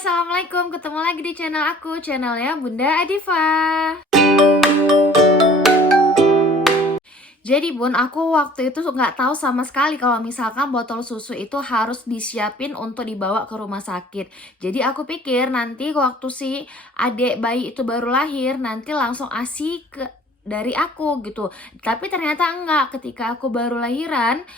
Assalamualaikum, ketemu lagi di channel aku, channelnya Bunda Adifa. Jadi Bun, aku waktu itu nggak tahu sama sekali kalau misalkan botol susu itu harus disiapin untuk dibawa ke rumah sakit. Jadi aku pikir nanti waktu si adik bayi itu baru lahir, nanti langsung ASI dari aku gitu. Tapi ternyata enggak, ketika aku baru lahiran,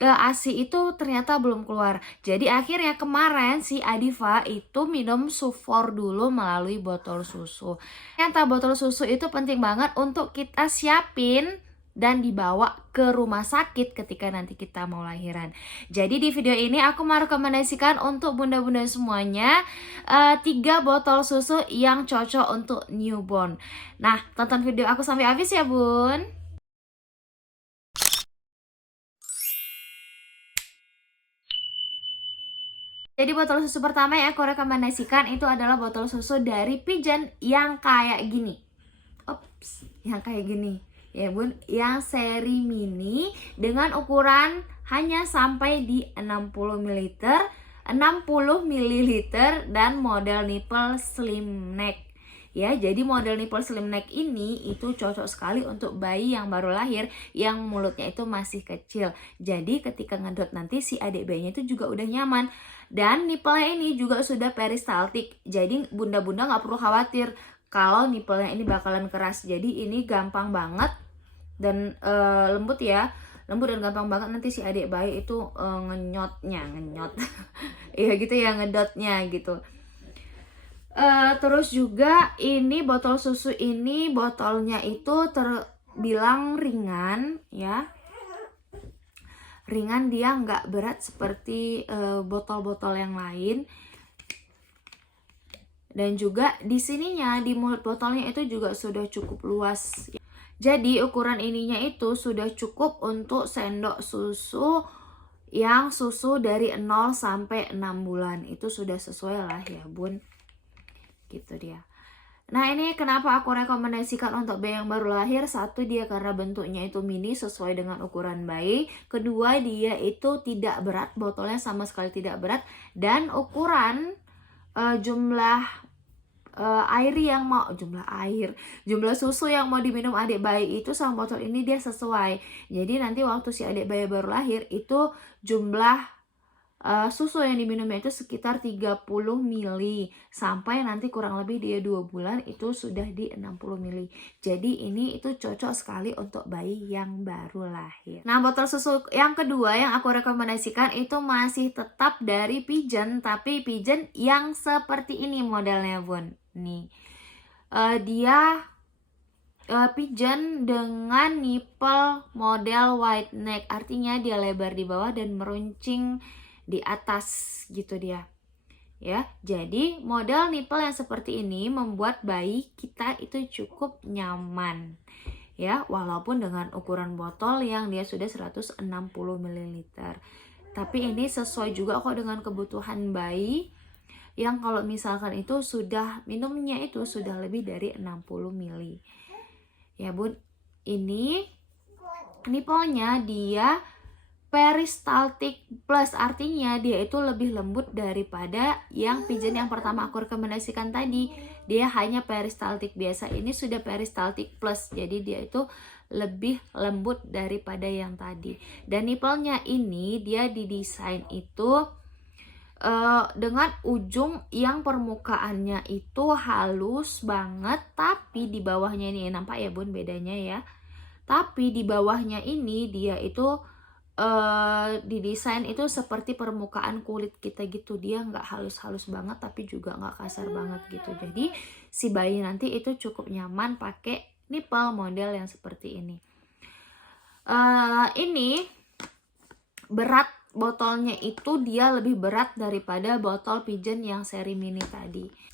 ASI itu ternyata belum keluar. Jadi akhirnya kemarin si Adifa itu minum Sufor dulu melalui botol susu. Ternyata botol susu itu penting banget untuk kita siapin dan dibawa ke rumah sakit ketika nanti kita mau lahiran. Jadi di video ini aku mau rekomendasikan untuk bunda-bunda semuanya 3 botol susu yang cocok untuk newborn. Nah, tonton video aku sampai habis ya Bun. Jadi botol susu pertama yang aku rekomendasikan itu adalah botol susu dari Pigeon yang kayak gini. Ops, yang kayak gini. Ya Bun, yang seri mini dengan ukuran hanya sampai di 60 ml, 60 ml dan model nipple slim neck. Ya, jadi model nipple slim neck ini itu cocok sekali untuk bayi yang baru lahir yang mulutnya itu masih kecil. Jadi ketika ngedot nanti si adik bayinya itu juga udah nyaman. Dan nipple-nya ini juga sudah peristaltik. Jadi bunda-bunda nggak perlu khawatir kalau nipple-nya ini bakalan keras. Jadi ini gampang banget dan lembut ya. Lembut dan gampang banget nanti si adik bayi itu ngenyot. Iya gitu ya, ngedotnya gitu. Terus juga ini botol susu ini botolnya itu terbilang ringan ya. Ringan, dia nggak berat seperti botol-botol yang lain. Dan juga di sininya di mulut botolnya itu juga sudah cukup luas. Jadi ukuran ininya itu sudah cukup untuk sendok susu yang susu dari 0 sampai 6 bulan. Itu sudah sesuai lah ya Bun. Gitu dia. Nah ini kenapa aku rekomendasikan untuk bayi yang baru lahir. Satu, dia karena bentuknya itu mini sesuai dengan ukuran bayi. Kedua, dia itu tidak berat, botolnya sama sekali tidak berat. Dan ukuran jumlah jumlah susu yang mau diminum adik bayi itu sama botol ini dia sesuai. Jadi nanti waktu si adik bayi baru lahir itu jumlah susu yang diminumnya itu sekitar 30 ml sampai nanti kurang lebih dia 2 bulan itu sudah di 60 ml. Jadi ini itu cocok sekali untuk bayi yang baru lahir. Nah, botol susu yang kedua yang aku rekomendasikan itu masih tetap dari Pigeon, tapi Pigeon yang seperti ini modelnya Bun. Nih. Dia Pigeon dengan nipple model wide neck, artinya dia lebar di bawah dan meruncing di atas gitu dia ya. Jadi model nipple yang seperti ini membuat bayi kita itu cukup nyaman ya, walaupun dengan ukuran botol yang dia sudah 160 ml. Tapi ini sesuai juga kok dengan kebutuhan bayi yang kalau misalkan itu sudah minumnya itu sudah lebih dari 60 ml ya Bun. Ini nipple-nya dia peristaltik plus, artinya dia itu lebih lembut daripada yang Pigeon yang pertama aku rekomendasikan tadi. Dia hanya peristaltik biasa, ini sudah peristaltik plus, jadi dia itu lebih lembut daripada yang tadi. Dan nipple-nya ini dia didesain itu dengan ujung yang permukaannya itu halus banget, tapi di bawahnya ini nampak ya Bun bedanya ya. Tapi di bawahnya ini dia itu didesain itu seperti permukaan kulit kita gitu. Dia nggak halus-halus banget tapi juga nggak kasar banget gitu. Jadi si bayi nanti itu cukup nyaman pakai nipple model yang seperti ini. Ini berat botolnya itu dia lebih berat daripada botol Pigeon yang seri mini tadi.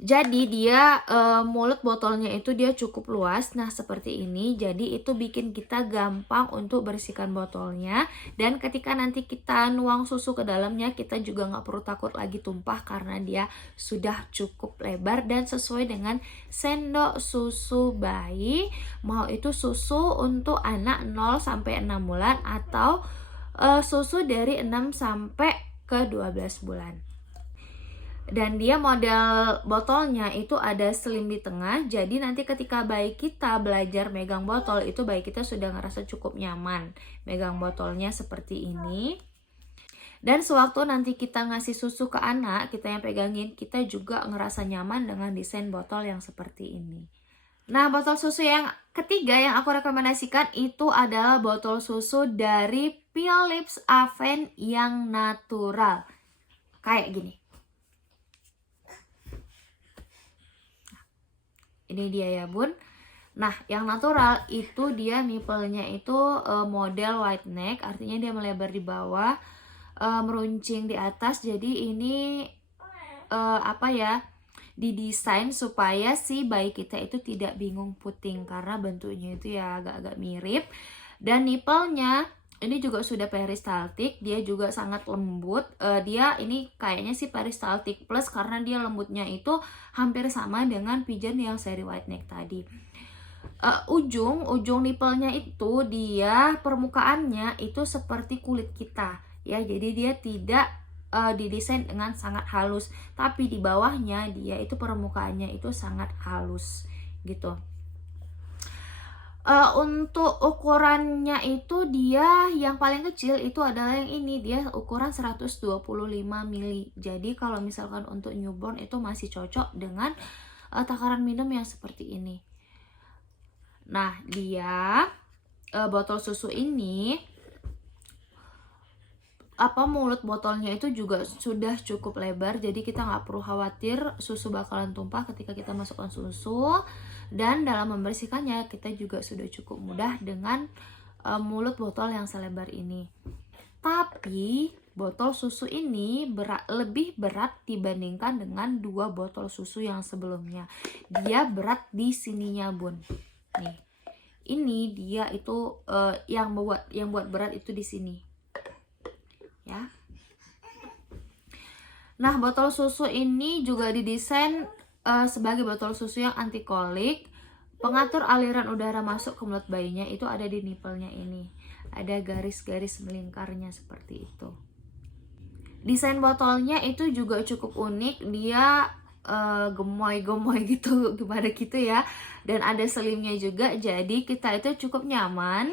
Jadi dia mulut botolnya itu dia cukup luas, nah seperti ini. Jadi itu bikin kita gampang untuk bersihkan botolnya. Dan ketika nanti kita nuang susu ke dalamnya, kita juga nggak perlu takut lagi tumpah karena dia sudah cukup lebar dan sesuai dengan sendok susu bayi. Mau itu susu untuk anak 0 sampai 6 bulan atau susu dari 6 sampai ke 12 bulan. Dan dia model botolnya itu ada slim di tengah. Jadi nanti ketika bayi kita belajar megang botol, itu bayi kita sudah ngerasa cukup nyaman megang botolnya seperti ini. Dan sewaktu nanti kita ngasih susu ke anak, kita yang pegangin, kita juga ngerasa nyaman dengan desain botol yang seperti ini. Nah, botol susu yang ketiga yang aku rekomendasikan itu adalah botol susu dari Philips Avent yang natural. Kayak gini. Ini dia ya bun. Nah, yang natural itu dia nipelnya itu model wide neck, artinya dia melebar di bawah, meruncing di atas. Jadi ini didesain supaya si bayi kita itu tidak bingung puting, karena bentuknya itu ya agak-agak mirip. Dan nipelnya ini juga sudah peristaltik, dia juga sangat lembut. Dia ini kayaknya sih peristaltik plus karena dia lembutnya itu hampir sama dengan pigeon yang seri white neck tadi. Ujung nipelnya itu dia permukaannya itu seperti kulit kita ya, jadi dia tidak didesain dengan sangat halus, tapi di bawahnya dia itu permukaannya itu sangat halus gitu. Untuk ukurannya itu dia yang paling kecil itu adalah yang ini, dia ukuran 125 mili. Jadi kalau misalkan untuk newborn itu masih cocok dengan takaran minum yang seperti ini. Nah, dia botol susu ini mulut botolnya itu juga sudah cukup lebar, jadi kita nggak perlu khawatir susu bakalan tumpah ketika kita masukkan susu. Dan dalam membersihkannya kita juga sudah cukup mudah dengan mulut botol yang selebar ini. Tapi botol susu ini lebih berat dibandingkan dengan 2 botol susu yang sebelumnya. Dia berat di sininya bun. Nih, ini dia itu yang buat berat itu di sini. Ya. Nah, botol susu ini juga didesain sebagai botol susu yang anti kolik. Pengatur aliran udara masuk ke mulut bayinya itu ada di nipelnya ini. Ada garis-garis melingkarnya seperti itu. Desain botolnya itu juga cukup unik. Dia gemoy-gemoy gitu, gimana gitu ya. Dan ada selimnya juga, jadi kita itu cukup nyaman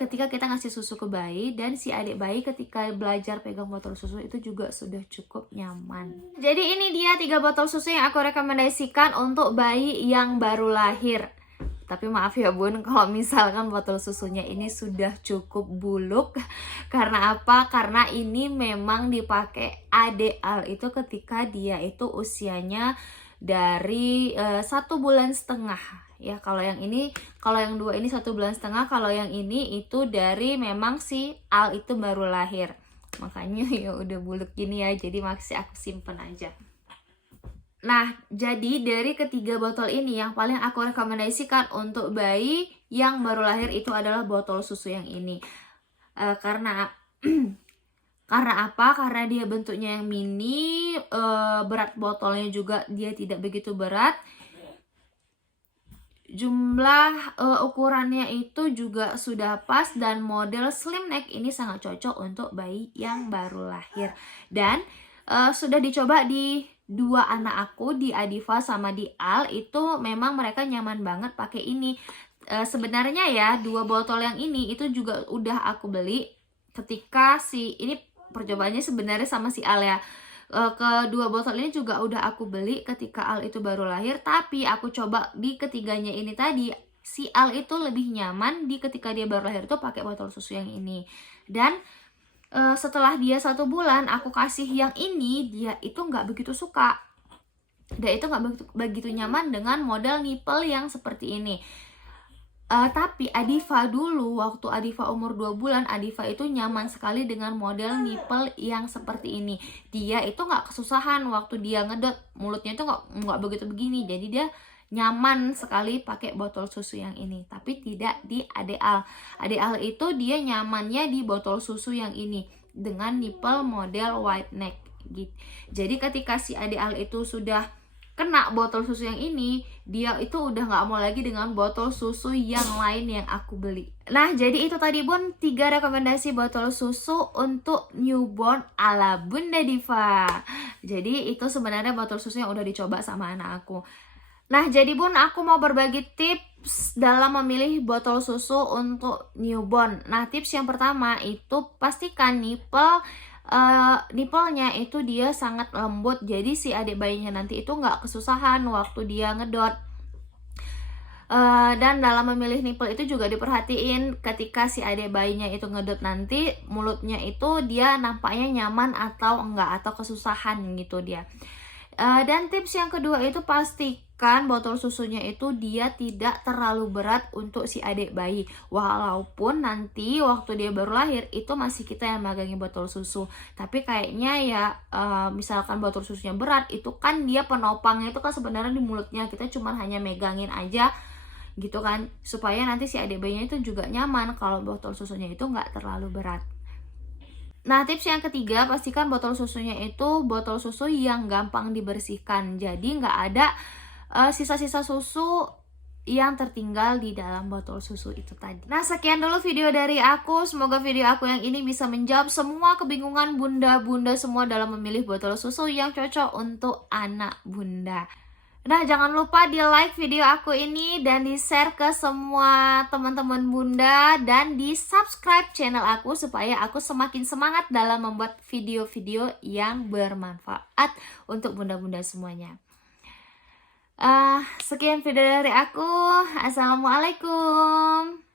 ketika kita ngasih susu ke bayi. Dan si adik bayi ketika belajar pegang botol susu itu juga sudah cukup nyaman. Jadi ini dia 3 botol susu yang aku rekomendasikan untuk bayi yang baru lahir. Tapi maaf ya bun, kalau misalkan botol susunya ini sudah cukup buluk. Karena apa? Karena ini memang dipakai adik Al itu ketika dia itu usianya dari 1,5 bulan ya. Kalau yang 2 ini 1,5 bulan, kalau yang ini itu dari memang si Al itu baru lahir, makanya ya udah buluk gini ya, jadi masih aku simpen aja. Nah, jadi dari ketiga botol ini yang paling aku rekomendasikan untuk bayi yang baru lahir itu adalah botol susu yang ini. Karena apa? Karena dia bentuknya yang mini, berat botolnya juga dia tidak begitu berat. Jumlah ukurannya itu juga sudah pas, dan model slim neck ini sangat cocok untuk bayi yang baru lahir. Dan sudah dicoba di 2 anak aku, di Adifa sama di Al, itu memang mereka nyaman banget pakai ini. Sebenarnya ya 2 botol yang ini itu juga udah aku beli ketika ini percobaannya sebenarnya sama si Al ya. Kedua botol ini juga udah aku beli ketika Al itu baru lahir, tapi aku coba di ketiganya ini tadi, si Al itu lebih nyaman di ketika dia baru lahir tuh pakai botol susu yang ini. Dan setelah dia 1 bulan aku kasih yang ini, dia itu nggak begitu suka. Dia itu nggak begitu nyaman dengan model nipple yang seperti ini. Tapi Adifa dulu, waktu Adifa umur 2 bulan, Adifa itu nyaman sekali dengan model nipple yang seperti ini. Dia itu nggak kesusahan waktu dia ngedot, mulutnya itu nggak begitu begini. Jadi dia nyaman sekali pakai botol susu yang ini. Tapi tidak di Ade Al. Ade Al itu dia nyamannya di botol susu yang ini dengan nipple model wide neck gitu. Jadi ketika si Ade Al itu sudah kena botol susu yang ini, dia itu udah nggak mau lagi dengan botol susu yang lain yang aku beli. Nah, jadi itu tadi bun 3 rekomendasi botol susu untuk newborn ala Bunda Diva. Jadi itu sebenarnya botol susu yang udah dicoba sama anak aku. Nah, jadi Bun, aku mau berbagi tips dalam memilih botol susu untuk newborn. Nah, tips yang pertama itu pastikan nipelnya itu dia sangat lembut. Jadi si adik bayinya nanti itu nggak kesusahan waktu dia ngedot. Dan dalam memilih nipple itu juga diperhatiin ketika si adik bayinya itu ngedot nanti mulutnya itu dia nampaknya nyaman atau enggak, atau kesusahan gitu dia. Dan tips yang kedua itu pastikan botol susunya itu dia tidak terlalu berat untuk si adik bayi. Walaupun nanti waktu dia baru lahir itu masih kita yang megangin botol susu. Tapi kayaknya ya misalkan botol susunya berat, itu kan dia penopangnya itu kan sebenarnya di mulutnya. Kita cuma hanya megangin aja gitu kan, supaya nanti si adik bayinya itu juga nyaman kalau botol susunya itu nggak terlalu berat. Nah, tips yang ketiga, pastikan botol susunya itu botol susu yang gampang dibersihkan. Jadi nggak ada sisa-sisa susu yang tertinggal di dalam botol susu itu tadi. Nah, sekian dulu video dari aku. Semoga video aku yang ini bisa menjawab semua kebingungan bunda-bunda semua dalam memilih botol susu yang cocok untuk anak bunda. Nah, jangan lupa di like video aku ini dan di share ke semua teman-teman bunda, dan di subscribe channel aku supaya aku semakin semangat dalam membuat video-video yang bermanfaat untuk bunda-bunda semuanya. Sekian video dari aku. Assalamualaikum.